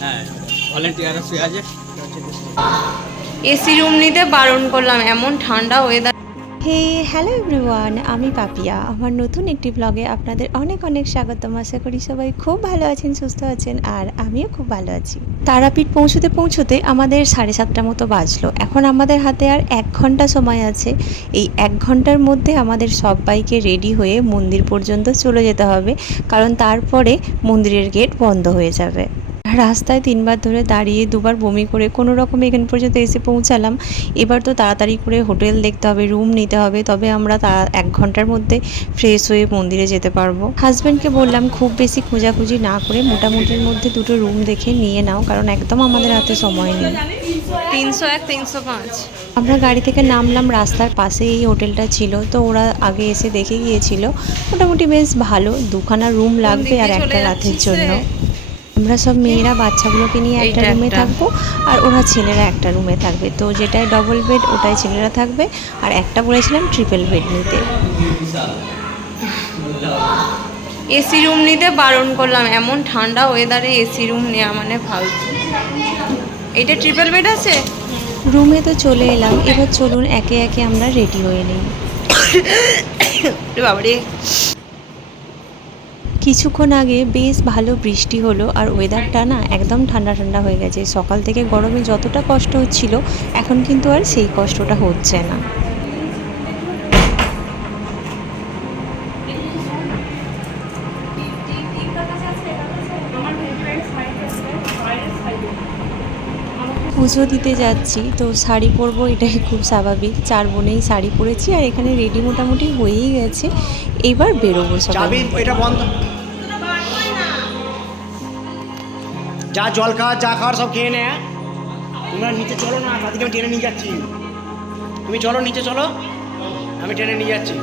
হ্যাঁ শুয়ে আছে এসি রুম নিতে বারণ করলাম এমন ঠান্ডা ওয়েদার হে হ্যালো এভরিওয়ান আমি পাপিয়া। আমার নতুন একটি ব্লগে আপনাদের অনেক অনেক স্বাগতম। আশা করি সবাই খুব ভালো আছেন, সুস্থ আছেন, আর আমিও খুব ভালো আছি। তারাপীঠ পৌঁছতে পৌঁছতে আমাদের সাড়ে সাতটা মতো বাজলো। এখন আমাদের হাতে আর এক ঘণ্টা সময় আছে। এই এক ঘণ্টার মধ্যে আমাদের সবাইকে রেডি হয়ে মন্দির পর্যন্ত চলে যেতে হবে, কারণ তারপরে মন্দিরের গেট বন্ধ হয়ে যাবে। রাস্তায় তিনবার ধরে দাঁড়িয়ে দুবার বমি করে কোনো রকম এখান পর্যন্ত এসে পৌঁছালাম। এবার তো তাড়াতাড়ি করে হোটেল দেখতে হবে রুম নিতে হবে তবে আমরা তারা এক ঘণ্টার মধ্যে ফ্রেশ হয়ে মন্দিরে যেতে পারব। হাজব্যান্ডকে বললাম খুব বেশি খোঁজাখুঁজি না করে মোটামুটির মধ্যে দুটো রুম দেখে নিয়ে নাও কারণ একদম আমাদের হাতে সময় নেই। তিনশো এক তিনশো পাঁচ। আমরা গাড়ি থেকে নামলাম রাস্তার পাশে এই হোটেলটা ছিল তো ওরা আগে এসে দেখে গিয়েছিল। মোটামুটি বেশ ভালো দুখানা রুম লাগবে আর একটা রাতের জন্য? আমরা সব মেয়েরা বাচ্চাগুলোকে নিয়ে একটা রুমে থাকব আর ওরা ছেলেরা একটা রুমে থাকবে। তো যেটায় ডবল বেড ওটাই ছেলেরা থাকবে আর একটা বলেছিলাম ট্রিপল বেড নিতে। এসি রুম নিতে বারণ করলাম। এমন ঠান্ডা ওয়েদারে এসি রুম নেওয়া মানে ফালতু। এটা ট্রিপল বেড আছে? রুমে তো চলে এলাম। এবার চলুন একে একে আমরা রেডি হয়ে নিই। রে বাবারে। কিছুক্ষণ আগে বেশ ভালো বৃষ্টি হলো আর ওয়েদারটা না একদম ঠান্ডা ঠান্ডা হয়ে গেছে। সকাল থেকে গরমে যতটা কষ্ট হচ্ছিল, এখন কিন্তু আর সেই কষ্টটা হচ্ছে না। পুজো দিতে যাচ্ছি, তো শাড়ি পরবো এটাই খুব স্বাভাবিক। চার বোনেই শাড়ি পরেছি আর এখানে রেডি মোটামুটি হয়েই গেছে। এবার বেরোবো এটা বন্ধ। যা জল খাওয়ার যা খাওয়ার সব খেয়ে নে হ্যাঁ? তোমরা নিচে চলো না আমি টেনে নিয়ে যাচ্ছি। তুমি চলো, নিচে চলো। আমি টেনে নিয়ে যাচ্ছি।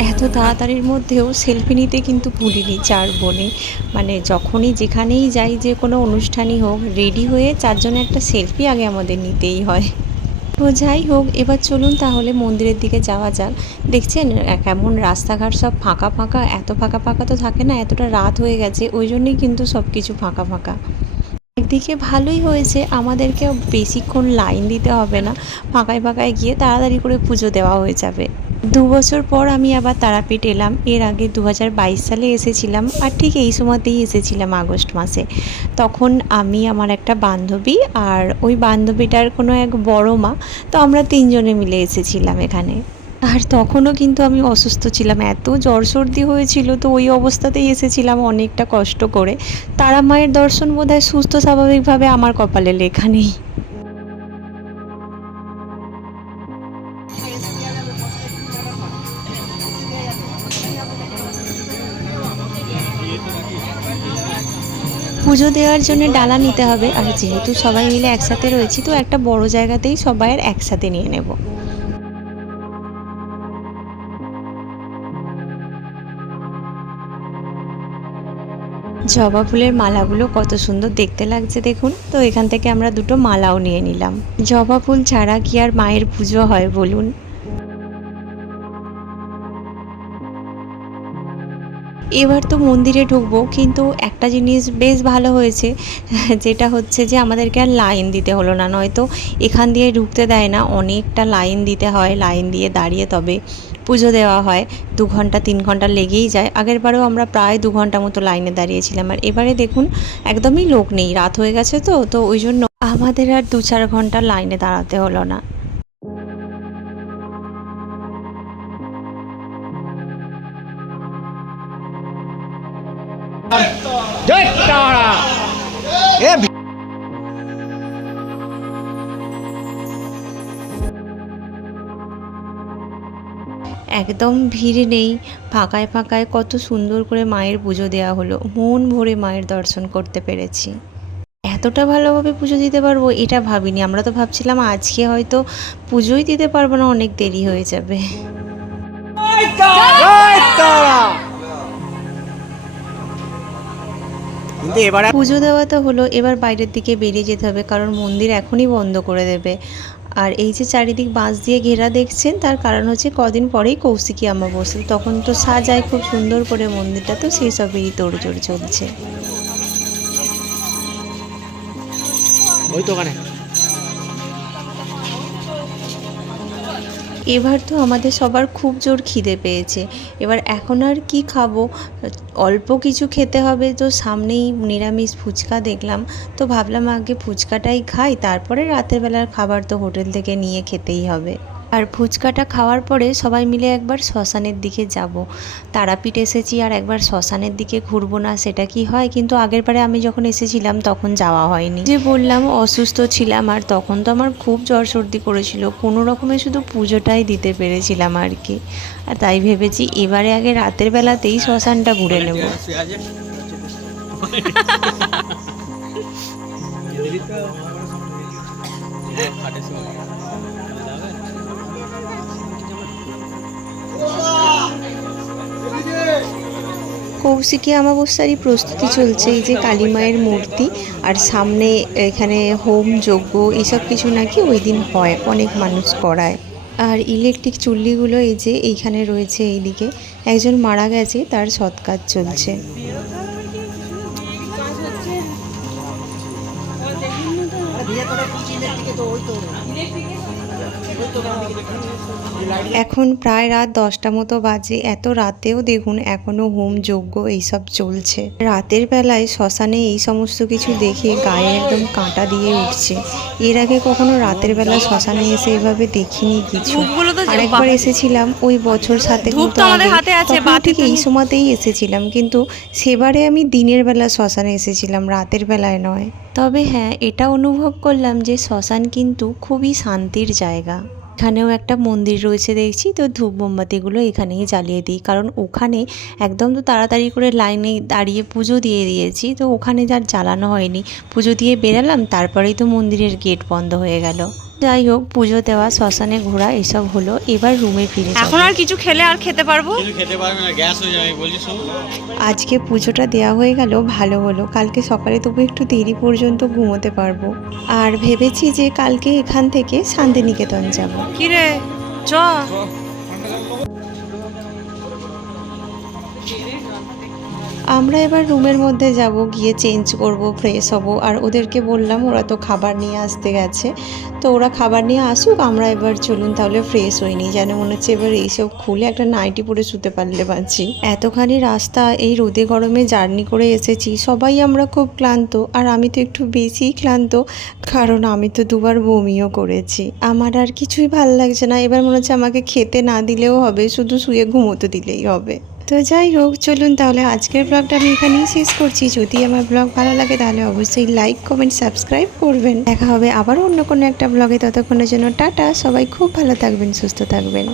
এত তাড়াতাড়ির মধ্যেও সেলফি নিতে কিন্তু ভুলিনি চার বোনে। মানে যখনই যেখানেই যাই যে কোনো অনুষ্ঠানই হোক রেডি হয়ে চারজনে একটা সেলফি আগে আমাদের নিতেই হয়। তো যাই হোক, এবার চলুন তাহলে মন্দিরের দিকে যাওয়া যাক। দেখছেন কেমন রাস্তাঘাট সব ফাঁকা ফাঁকা, এত ফাঁকা ফাঁকা তো থাকে না, এতটা রাত হয়ে গেছে, ওই জন্যই কিন্তু সব কিছু ফাঁকা ফাঁকা। একদিকে ভালোই হয়েছে আমাদেরকে বেশিক্ষণ লাইন দিতে হবে না, ফাঁকায় ফাঁকায় গিয়ে তাড়াতাড়ি করে পুজো দেওয়া হয়ে যাবে। দু বছর পর আমি আবার তারাপীঠ এলাম। এর আগে দু হাজার বাইশ সালে এসেছিলাম আর ঠিক এই সময়তেই এসেছিলাম আগস্ট মাসে। তখন আমি, আমার একটা বান্ধবী আর ওই বান্ধবীটার কোনো এক বড় মা, তো আমরা তিনজনে মিলে এসেছিলাম এখানে। আর তখনও কিন্তু আমি অসুস্থ ছিলাম। এত জ্বর সর্দি হয়েছিল, তো ওই অবস্থাতেই এসেছিলাম অনেকটা কষ্ট করে। তারা মায়ের দর্শন বোধহয় সুস্থ স্বাভাবিকভাবে আমার কপালে লেখা নেই। পুজো দেওয়ার জন্য ডালা নিতে হবে। আর যেহেতু সবাই মিলে একসাথে রয়েছি, তো একটা বড় জায়গাতেই সবাইয়ের একসাথে নিয়ে নেব। জবা ফুলের মালাগুলো কত সুন্দর দেখতে লাগছে দেখুন। তো এখান থেকে আমরা দুটো মালাও নিয়ে নিলাম। জবা ফুল ছাড়া কি আর মায়ের পুজো হয় বলুন? এবার তো মন্দিরে ঢুকবো, কিন্তু একটা জিনিস বেশ ভালো হয়েছে, যেটা হচ্ছে যে আমাদেরকে আর লাইন দিতে হলো না, নয়তো এখান দিয়ে ঢুকতে দেয় না, অনেকটা লাইন দিতে হয়, লাইন দিয়ে দাঁড়িয়ে তবে পুজো দেওয়া হয়, দু ঘণ্টা, তিন ঘণ্টা লেগেই যায়, আগের বারেও আমরা প্রায় দু ঘণ্টা মতো লাইনে দাঁড়িয়েছিলাম, আর এবারে দেখুন একদমই লোক নেই, রাত হয়ে গেছে তো তো ওই জন্য আমাদের আর দু চার ঘণ্টা লাইনে দাঁড়াতে হলো না। এ একদম ভিড় নেই। ফাঁকায় ফাঁকায় কত সুন্দর করে মায়ের পুজো দেওয়া হলো। মন ভরে মায়ের দর্শন করতে পেরেছি। এতটা ভালোভাবে পুজো দিতে পারব এটা ভাবিনি। আমরা তো ভাবছিলাম আজকে হয়তো পুজোই দিতে পারব না অনেক দেরি হয়ে যাবে। কিন্তু এবার পুজো দেওয়া তো হলো এবার বাইরের দিকে বেরিয়ে যেতে হবে কারণ মন্দির এখনই বন্ধ করে দেবে। আর এই যে চারিদিক বাঁশ দিয়ে ঘেরা দেখছেন তার কারণ হচ্ছে কদিন পরেই কৌশিকী অমাবস্যা তখন তো সাজায় খুব সুন্দর করে মন্দিরটা তো সেই সবেরই তোড়জোড় চলছে। ওই তো এবার তো আমাদের সবার খুব জোর খিদে পেয়েছে। এবার এখন আর কি খাব? অল্প কিছু খেতে হবে তো সামনেই নিরামিষ ফুচকা দেখলাম। তো ভাবলাম আগে ফুচকাটাই খাই, তারপরে রাতের বেলার খাবার তো হোটেল থেকে নিয়ে খেতেই হবে। আর ফুচকাটা খাওয়ার পরে সবাই মিলে একবার শ্মশানের দিকে যাব। তারাপীঠ এসেছি আর একবার শ্মশানের দিকে ঘুরবো না সেটা কি হয়? কিন্তু আগের বারে আমি যখন এসেছিলাম তখন যাওয়া হয়নি। যে বললাম অসুস্থ ছিলাম আর তখন তো আমার খুব জ্বর সর্দি করেছিল। কোনো রকমে শুধু পুজোটাই দিতে পেরেছিলাম আর কি। আর তাই ভেবেছি এবারে আগে রাতের বেলাতেই শ্মশানটা ঘুরে নেব। suyaje. কৌশিকী অমাবস্যারই প্রস্তুতি চলছে? এই যে কালী মায়ের মূর্তি আর সামনে এখানে হোম, যজ্ঞ এইসব কিছু নাকি ওই দিন হয়, অনেক মানুষ করায়। আর ইলেকট্রিক চুল্লিগুলো এই যে এইখানে রয়েছে এইদিকে, একজন মারা গেছে, তার সৎকার চলছে। এখন প্রায় রাত দশটা মতো বাজে। এত রাতেও দেখুন এখনও হোম যজ্ঞ এইসব চলছে। রাতের বেলায় শ্মশানে এই সমস্ত কিছু দেখে গায়ে একদম কাঁটা দিয়ে উঠছে। এর আগে কখনো রাতের বেলা শ্মশানে এসে এভাবে দেখিনি কিছু। আরেকবার এসেছিলাম ওই বছর সাথে ঠিক এই সময়তেই এসেছিলাম কিন্তু সেবারে আমি দিনের বেলা শ্মশানে এসেছিলাম রাতের বেলায় নয়। তবে হ্যাঁ এটা অনুভব করলাম যে শ্মশান কিন্তু খুবই শান্তির জায়গা। এখানেও একটা মন্দির রয়েছে দেখছি, তো ধূপ মোমবাতিগুলো এখানেই জ্বালিয়ে দিই। কারণ ওখানে একদম তো তাড়াতাড়ি করে লাইনে দাঁড়িয়ে পুজো দিয়ে দিয়েছি, তো ওখানে যার জ্বালানো হয়নি। পুজো দিয়ে বেরালাম, তারপরেই তো মন্দিরের গেট বন্ধ হয়ে গেল। যাই হোক পুজো দেওয়া শ্মশানে ঘোরা এসব হলো। এবার রুমে ফিরে এখন আর কিছু খেলে আর খেতে পারব? খেতে পারবে না গ্যাস হয়ে যাবে বলছি আজকে পুজোটা দেওয়া হয়ে গেল ভালো হলো। কালকে সকালে তবু একটু দেরি পর্যন্ত ঘুমোতে পারব। আর ভেবেছি যে কালকে এখান থেকে শান্তিনিকেতন যাব। কি রে চ। আমরা এবার রুমের মধ্যে যাব, গিয়ে চেঞ্জ করব ফ্রেশ হব। আর ওদেরকে বললাম, ওরা তো খাবার নিয়ে আসতে গেছে। তো ওরা খাবার নিয়ে আসুক, আমরা এবার চলুন তাহলে ফ্রেশ হইনি যেন মনে হচ্ছে এবার এইসব খুলে একটা নাইটি পরে শুতে পারলে বাঁচি। এতখানি রাস্তা, এই রোদে গরমে জার্নি করে এসেছি। সবাই আমরা খুব ক্লান্ত, আর আমি তো একটু বেশিই ক্লান্ত, কারণ আমি তো দুবার বমিও করেছি। আমার আর কিছুই ভালো লাগছে না। এবার মনে হচ্ছে আমাকে খেতে না দিলেও হবে, শুধু শুয়ে ঘুমোতে দিলেই হবে। তো যাই হোক, চলুন তাহলে আজকের ব্লগটা আমি এখানেই শেষ করছি। যদি আমার ব্লগ ভালো লাগে, তাহলে অবশ্যই লাইক কমেন্ট সাবস্ক্রাইব করবেন। দেখা হবে আবার অন্য কোনো একটা ব্লগে ততক্ষণের জন্য টাটা, সবাই খুব ভালো থাকবেন, সুস্থ থাকবেন।